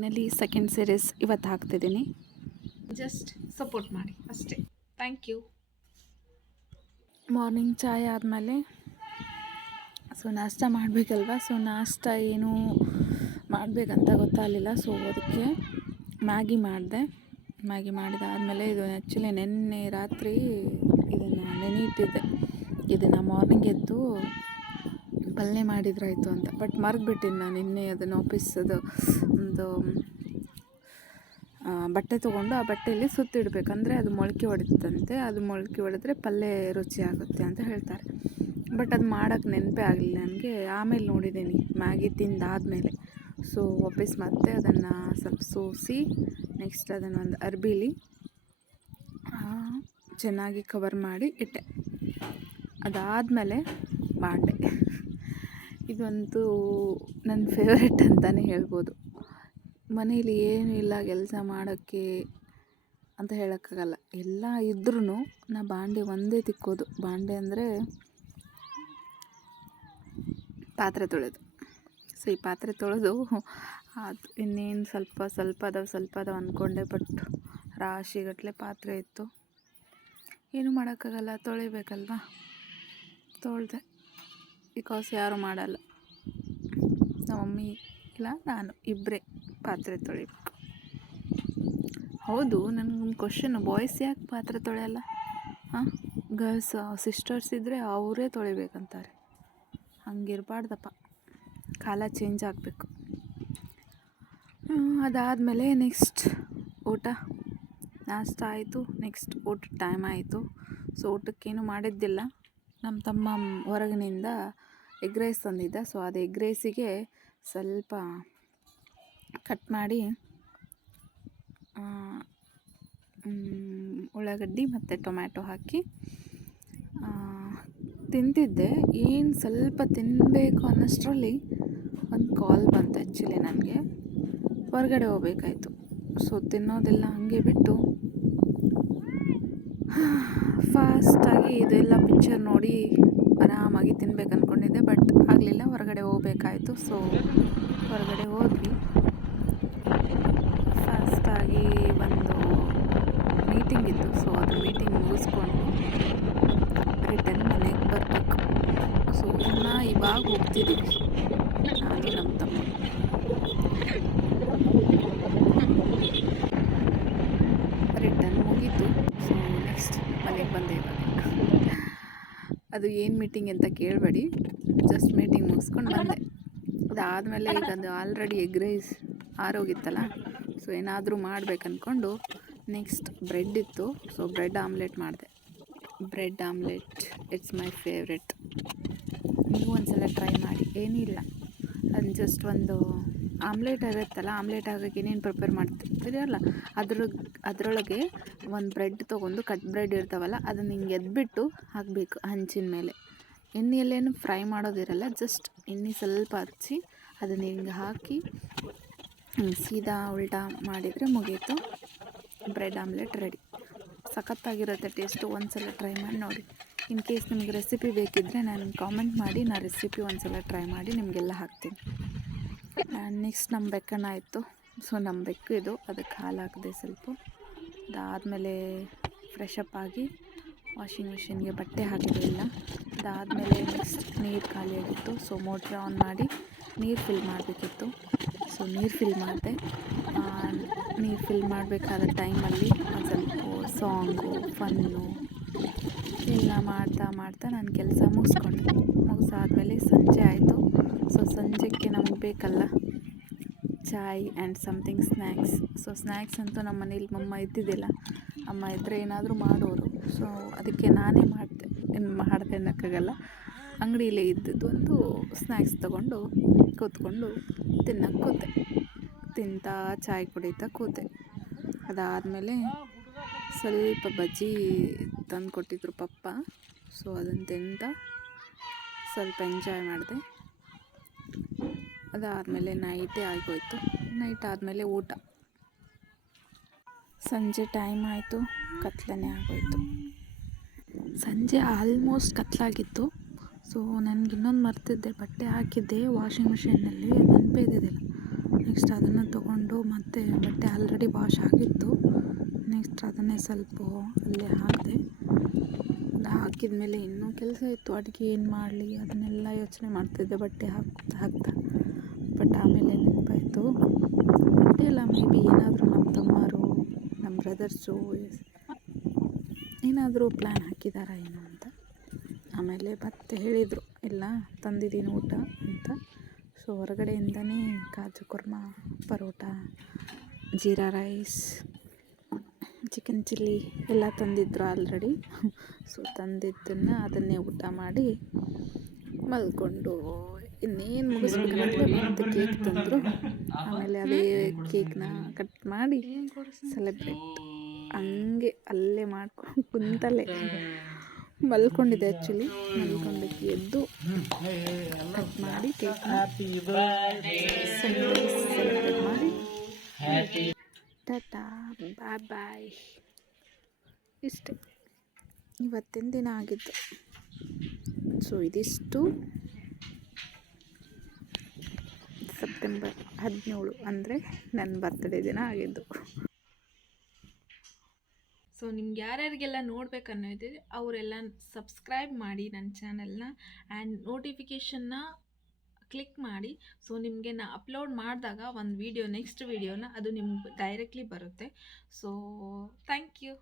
ವ್ಲಾಗ್ನಲ್ಲಿ second series ಇವತ್ತು ಹಾಕ್ತಿದ್ದೀನಿ. Just support ಮಾಡಿ ಅಷ್ಟೇ. ಥ್ಯಾಂಕ್ ಯು ಮಾರ್ನಿಂಗ್ ಚಾಯ್ ಆದಮೇಲೆ ಸೊ ನಾಷ್ಟ ಮಾಡಬೇಕಲ್ವ? ಸೊ ನಾಷ್ಟ ಏನು ಮಾಡಬೇಕಂತ ಗೊತ್ತಾಗಲಿಲ್ಲ ಸೊ ಅದಕ್ಕೆ ಮ್ಯಾಗಿ ಮಾಡಿದೆ. ಮ್ಯಾಗಿ ಮಾಡಿದಾದಮೇಲೆ ಇದು ಆ್ಯಕ್ಚುಲಿ ನಿನ್ನೆ ರಾತ್ರಿ ಇದನ್ನು ನೆನೆಯಿಟ್ಟಿದ್ದೆ ಇದನ್ನು ಮಾರ್ನಿಂಗ್ ಎದ್ದು ಪಲ್ಯ ಮಾಡಿದ್ರಾಯಿತು ಅಂತ. ಬಟ್ ಮರೆದ್ಬಿಟ್ಟಿನಿ ನಾನು ನಿನ್ನೆ ಅದನ್ನು ಆಫೀಸದು ಒಂದು ಬಟ್ಟೆ ತೊಗೊಂಡು ಆ ಬಟ್ಟೆಯಲ್ಲಿ ಸುತ್ತಿಡಬೇಕಂದ್ರೆ ಅದು ಮೊಳಕೆ ಹೊಡಿತಂತೆ ಅದು ಮೊಳಕೆ ಹೊಡೆದ್ರೆ ಪಲ್ಯ ರುಚಿ ಆಗುತ್ತೆ ಅಂತ ಹೇಳ್ತಾರೆ. ಬಟ್ ಅದು ಮಾಡೋಕ್ಕೆ ನೆನಪೇ ಆಗಲಿಲ್ಲ ನನಗೆ. ಆಮೇಲೆ ನೋಡಿದ್ದೀನಿ ಮ್ಯಾಗಿ ತಿಂದಾದಮೇಲೆ. ಸೊ ವಾಪಸ್ ಮತ್ತೆ ಅದನ್ನು ಸ್ವಲ್ಪ ಸೋಸಿ ನೆಕ್ಸ್ಟ್ ಅದನ್ನು ಒಂದು ಅರ್ಬಿಲಿ ಚೆನ್ನಾಗಿ ಕವರ್ ಮಾಡಿ ಇಟ್ಟೆ. ಅದಾದಮೇಲೆ ಬಾಂಡೆ. ಇದಂತೂ ನನ್ನ ಫೇವ್ರೆಟ್ ಅಂತಲೇ ಹೇಳ್ಬೋದು. ಮನೇಲಿ ಏನೂ ಇಲ್ಲ ಕೆಲಸ ಮಾಡೋಕ್ಕೆ ಅಂತ ಹೇಳೋಕ್ಕಾಗಲ್ಲ. ಎಲ್ಲ ಇದ್ರೂ ನಾ ಬಾಂಡೆ ಒಂದೇ ತಿಕ್ಕೋದು. ಬಾಂಡೆ ಅಂದರೆ ಪಾತ್ರೆ ತೊಳೆದು. ಸೊ ಈ ಪಾತ್ರೆ ತೊಳೆದು ಅದು ಇನ್ನೇನು ಸ್ವಲ್ಪ ಸ್ವಲ್ಪ ಅದಾವ, ಸ್ವಲ್ಪ ಅದಾವೆ ಅಂದ್ಕೊಂಡೆ ಬಟ್ ರಾಶಿಗಟ್ಟಲೆ ಪಾತ್ರೆ ಇತ್ತು. ಏನೂ ಮಾಡೋಕ್ಕಾಗಲ್ಲ, ತೊಳಿಬೇಕಲ್ವಾ? ತೊಳೆದೆ. ಬಿಕಾಸ್ ಯಾರು ಮಾಡಲ್ಲ. ನಮ್ಮ ಮಮ್ಮಿ ಇಲ್ಲ, ನಾನು ಇಬ್ಬರೇ ಪಾತ್ರೆ ತೊಳಿಬೇಕು. ಹೌದು ನನಗೊಂದು ಕ್ವಶನ್ ಬಾಯ್ಸ್ ಯಾಕೆ ಪಾತ್ರೆ ತೊಳೆಯಲ್ಲ? ಹಾಂ? ಗರ್ಲ್ಸ್ ಸಿಸ್ಟರ್ಸ್ ಇದ್ದರೆ ಅವರೇ ತೊಳಿಬೇಕಂತಾರೆ. ಹಂಗಿರಬಾರ್ದಪ್ಪ. ಕಾಲ ಚೇಂಜ್ ಆಗಬೇಕು. ಅದಾದಮೇಲೆ ನೆಕ್ಸ್ಟ್ ಊಟ. ನಾಷ್ಟ ಆಯಿತು ನೆಕ್ಸ್ಟ್ ಊಟ ಟೈಮ್ ಆಯಿತು. ಸೊ ಊಟಕ್ಕೇನು ಮಾಡಿದ್ದಿಲ್ಲ. ನಮ್ಮ ತಮ್ಮ ಹೊರಗಿನಿಂದ ಎಗ್ ರೈಸ್ ತಂದಿದ್ದ. ಸೊ ಅದು ಎಗ್ ರೈಸಿಗೆ ಸ್ವಲ್ಪ ಕಟ್ ಮಾಡಿ ಉಳ್ಳಾಗಡ್ಡಿ ಮತ್ತು ಟೊಮ್ಯಾಟೊ ಹಾಕಿ ತಿಂತಿದ್ದೆ. ಏನು ಸ್ವಲ್ಪ ತಿನ್ನಬೇಕು ಅನ್ನೋಷ್ಟರಲ್ಲಿ ಒಂದು ಕಾಲ್ ಬಂತು ಆ್ಯಕ್ಚುಲಿ ನನಗೆ. ಹೊರಗಡೆ ಹೋಗ್ಬೇಕಾಯ್ತು. ಸೊ ತಿನ್ನೋದೆಲ್ಲ ಹಂಗೆ ಬಿಟ್ಟು ಫಾಸ್ಟಾಗಿ ಇದೆಲ್ಲ ಪಿಕ್ಚರ್ ನೋಡಿ ಆರಾಮಾಗಿ ತಿನ್ಬೇಕು ಅಂದ್ಕೊಂಡಿದ್ದೆ ಬಟ್ ಆಗಲಿಲ್ಲ. ಹೊರಗಡೆ ಹೋಗ್ಬೇಕಾಯ್ತು ಸೊ ಹೊರಗಡೆ ಹೋದ್ವಿ. ಫಾಸ್ಟಾಗಿ ಒಂದು ಮೀಟಿಂಗ್ ಇತ್ತು ಸೊ ಅದು ಮೀಟಿಂಗ್ ಮುಗಿಸ್ಕೊಂಡು ರಿಟರ್ನ್ ಮನೆಗೆ ಬರಬೇಕು. ಸೊ ಇನ್ನು ಇವಾಗ ಹೋಗ್ತಿದ್ದೀವಿ ನಾನು ನಮ್ಮ ತಮ್ಮ ರಿಟರ್ನ್ ಮುಗೀತು ಸೊ ನೆಕ್ಸ್ಟ್ ಮನೆಗೆ ಬಂದೆ ಇವಾಗ ಅದು ಏನು ಮೀಟಿಂಗ್ ಅಂತ ಕೇಳಬೇಡಿ. ಜಸ್ಟ್ ಮೀಟಿಂಗ್ ಮುಗಿಸ್ಕೊಂಡು ಬಂದೆ. ಅದಾದಮೇಲೆ ಈಗ ಅದು ಆಲ್ರೆಡಿ ಎಗ್ ರೈಸ್ ಆರೋಗಿತ್ತಲ್ಲ ಸೊ ಏನಾದರೂ ಮಾಡ್ಬೇಕು ಅಂದ್ಕೊಂಡು ನೆಕ್ಸ್ಟ್ ಬ್ರೆಡ್ ಇತ್ತು. ಸೊ ಬ್ರೆಡ್ ಆಮ್ಲೆಟ್ ಮಾಡಿದೆ. Bread omelette it's my favourite ನೀವು ಒಂದ್ಸಲ ಟ್ರೈ ಮಾಡಿ. ಏನೂ ಇಲ್ಲ ಅದು ಜಸ್ಟ್ ಒಂದು ಆಮ್ಲೆಟ್ ಇರುತ್ತಲ್ಲ, ಆಮ್ಲೆಟ್ ಆಗೋಕೆ ಏನೇನು ಪ್ರಿಪೇರ್ ಮಾಡ್ತಿರ್ತೀರಲ್ಲ ಅದ್ರ ಅದರೊಳಗೆ ಒಂದು ಬ್ರೆಡ್ ತೊಗೊಂಡು ಕಟ್ ಬ್ರೆಡ್ ಇರ್ತಾವಲ್ಲ, ಅದನ್ನು ಹಿಂಗೆ ಎದ್ಬಿಟ್ಟು ಹಾಕಬೇಕು ಹಂಚಿನ ಮೇಲೆ. ಎಣ್ಣೆಯಲ್ಲೇನು ಫ್ರೈ ಮಾಡೋದಿರಲ್ಲ ಜಸ್ಟ್ ಎಣ್ಣೆ ಸ್ವಲ್ಪ ಹಚ್ಚಿ ಅದನ್ನು ಹಿಂಗೆ ಹಾಕಿ ಸೀದಾ ಉಲ್ಟಾ ಮಾಡಿದರೆ ಮುಗೀತು. ಬ್ರೆಡ್ ಆಮ್ಲೆಟ್ ರೆಡಿ ಸಖತ್ತಾಗಿರುತ್ತೆ ಟೇಸ್ಟು ಒಂದ್ಸಲ ಟ್ರೈ ಮಾಡಿ ನೋಡಿ. ಇನ್ ಕೇಸ್ ನಿಮಗೆ ರೆಸಿಪಿ ಬೇಕಿದ್ದರೆ ನಾನು ಕಾಮೆಂಟ್ ಮಾಡಿ ನಾನು ರೆಸಿಪಿ ಒಂದ್ಸಲ ಟ್ರೈ ಮಾಡಿ ನಿಮಗೆಲ್ಲ ಹಾಕ್ತೀನಿ. ನೆಕ್ಸ್ಟ್ ನಮ್ಮ ಬೆಕ್ಕನ ಆಯಿತು. ಸೊ ನಮ್ಮ ಬೆಕ್ಕು ಇದು. ಅದಕ್ಕೆ ಹಾಲು ಹಾಕಿದೆ ಸ್ವಲ್ಪ. ಅದಾದಮೇಲೆ ಫ್ರೆಶ್ ಅಪ್ ಆಗಿ ವಾಷಿಂಗ್ ಮಿಷಿನ್ಗೆ ಬಟ್ಟೆ ಹಾಕಿರಲಿಲ್ಲ ಅದಾದಮೇಲೆ ನೆಕ್ಸ್ಟ್ ನೀರು ಖಾಲಿಯಾಗಿತ್ತು ಸೊ ಮೋಟ್ರ್ ಆನ್ ಮಾಡಿ ನೀರು ಫಿಲ್ ಮಾಡಬೇಕಿತ್ತು. ಸೊ ನೀರು ಫಿಲ್ ಮಾಡಿದೆ. ನೀರು ಫಿಲ್ ಮಾಡಬೇಕಾದ ಟೈಮಲ್ಲಿ ಸ್ವಲ್ಪ ಸಾಂಗು ಫನ್ನು ಎಲ್ಲ ಮಾಡ್ತಾ ಮಾಡ್ತಾ ನಾನು ಕೆಲಸ ಮುಗಿಸ್ಕೊಂಡೆ. ಮುಗಿಸಾದ್ಮೇಲೆ ಸಂಜೆ ಆಯಿತು. ಸೊ ಸಂಜೆಗೆ ನಮಗೆ ಬೇಕಲ್ಲ chai and something snacks so snacks ಅಂತೂ ನಮ್ಮ ಮನೇಲಿ ಮಮ್ಮ ಇದ್ದಿದ್ದಿಲ್ಲ. ಅಮ್ಮ ಇದ್ದರೆ ಏನಾದರೂ ಮಾಡೋರು. ಸೊ ಅದಕ್ಕೆ ನಾನೇ ಮಾಡ್ತೆ ಮಾಡಿದೆ ಅನ್ನೋಕ್ಕಾಗಲ್ಲ. ಅಂಗಡಿಯಲ್ಲೇ ಇದ್ದಿದ್ದು ಒಂದು ಸ್ನ್ಯಾಕ್ಸ್ ತೊಗೊಂಡು ಕೂತ್ಕೊಂಡು ತಿನ್ನಕ್ಕೆ ಕೂತೆ. ತಿಂತಾ ಚಾಯ್ ಕುಡಿತಾ ಕೂತೆ. ಅದಾದಮೇಲೆ ಸ್ವಲ್ಪ ಬಜ್ಜಿ ತಂದು ಕೊಟ್ಟಿದ್ರು ಪಪ್ಪ. ಸೊ ಅದನ್ನು ತಿಂತ ಸ್ವಲ್ಪ ಎಂಜಾಯ್ ಮಾಡಿದೆ. ಅದಾದಮೇಲೆ ನೈಟೇ ಆಗೋಯ್ತು. ನೈಟ್ ಆದಮೇಲೆ ಊಟ. ಸಂಜೆ ಟೈಮ್ ಆಯಿತು, ಕತ್ಲನೇ ಆಗೋಯ್ತು. ಸಂಜೆ ಆಲ್ಮೋಸ್ಟ್ ಕತ್ಲಾಗಿತ್ತು. ಸೊ ನನಗೆ ಇನ್ನೊಂದು ಮರ್ತಿದ್ದೆ, ಬಟ್ಟೆ ಹಾಕಿದ್ದೆ ವಾಷಿಂಗ್ ಮಿಷಿನಲ್ಲಿ ನೆನಪೇ ಇದ್ದಿದ್ದಿಲ್ಲ. ನೆಕ್ಸ್ಟ್ ಅದನ್ನು ತೊಗೊಂಡು ವಾಶ್ ಆಗಿತ್ತು. ನೆಕ್ಸ್ಟ್ ಅದನ್ನೇ ಸ್ವಲ್ಪ ಅಲ್ಲೇ ಹಾಕಿದೆ. ಹಾಕಿದ ಮೇಲೆ ಇನ್ನೂ ಕೆಲಸ ಇತ್ತು. ಅಡುಗೆ ಏನು ಮಾಡಲಿ, ಅದನ್ನೆಲ್ಲ ಯೋಚನೆ ಮಾಡ್ತಿದ್ದೆ ಬಟ್ಟೆ ಹಾಕ್ತಾ ಹಾಕ್ತಾ. ಬಟ್ ಆಮೇಲೆ ನೆನಪಾಯಿತು. ಬಟ್ಟೆ ಎಲ್ಲ ಮೇ ಬಿ ಏನಾದರೂ ನಮ್ಮ ತಮ್ಮರು, ನಮ್ಮ ಬ್ರದರ್ಸು, ಏನಾದರೂ ಪ್ಲ್ಯಾನ್ ಹಾಕಿದಾರಾ ಏನೋ ಅಂತ. ಆಮೇಲೆ ಮತ್ತೆ ಹೇಳಿದರು, ಇಲ್ಲ, ತಂದಿದ್ದೀನಿ ಊಟ ಅಂತ. So ಹೊರಗಡೆಯಿಂದನೇ kaju kurma, paratha, jeera rice chicken chilli ಎಲ್ಲ ತಂದಿದ್ರು ಆಲ್ರೆಡಿ ಸೊ ತಂದಿದ್ದನ್ನು ಅದನ್ನೇ ಊಟ ಮಾಡಿ ಮಲ್ಕೊಂಡು ಇನ್ನೇನು ಮುಗಿಸ್ಬೇಕಂದ್ರೆ ಮತ್ತೆ ಕೇಕ್ ತಂದರು. ಆಮೇಲೆ ಅದೇ ಕೇಕ್ನ ಕಟ್ ಮಾಡಿ ಸೆಲೆಬ್ರೇಟ್ ಹಂಗೆ ಅಲ್ಲೇ ಮಾಡ್ಕೊಂಡು ಕುಂತಲ್ಲೇ ಮಲ್ಕೊಂಡಿದ್ದೆ ಆ್ಯಕ್ಚುಲಿ ಮಲ್ಕೊಂಡಕ್ಕೆ ಎದ್ದು ಕಟ್ ಮಾಡಿ ಕೇಕ್ ಮಾಡಿ. ಟಾಟಾ ಬಾಯ್. ಬಾಯ್ ಇಷ್ಟೇ. ಇವತ್ತಿನ ದಿನ ಆಗಿದ್ದು. ಸೊ ಇದಿಷ್ಟು. ಸೆಪ್ಟೆಂಬರ್ ಹದಿನೇಳು ಅಂದರೆ ನನ್ನ ಬರ್ತ್ಡೇ ದಿನ ಆಗಿದ್ದು. ಸೊ ನಿಮ್ಗೆ ಯಾರ್ಯಾರಿಗೆಲ್ಲ ನೋಡ್ಬೇಕನ್ನೋದಿದೆ ಅವರೆಲ್ಲ ಸಬ್ಸ್ಕ್ರೈಬ್ ಮಾಡಿ ನನ್ನ ಚಾನಲ್ನ ಆ್ಯಂಡ್ ನೋಟಿಫಿಕೇಷನ್ನ ಕ್ಲಿಕ್ ಮಾಡಿ. ಸೊ ನಿಮಗೆ ನಾ ಅಪ್ಲೋಡ್ ಮಾಡಿದಾಗ ಒಂದು ವೀಡಿಯೋ ನೆಕ್ಸ್ಟ್ ವೀಡಿಯೋನ ಅದು ನಿಮ್ಗೆ ಡೈರೆಕ್ಟ್ಲಿ ಬರುತ್ತೆ. So thank you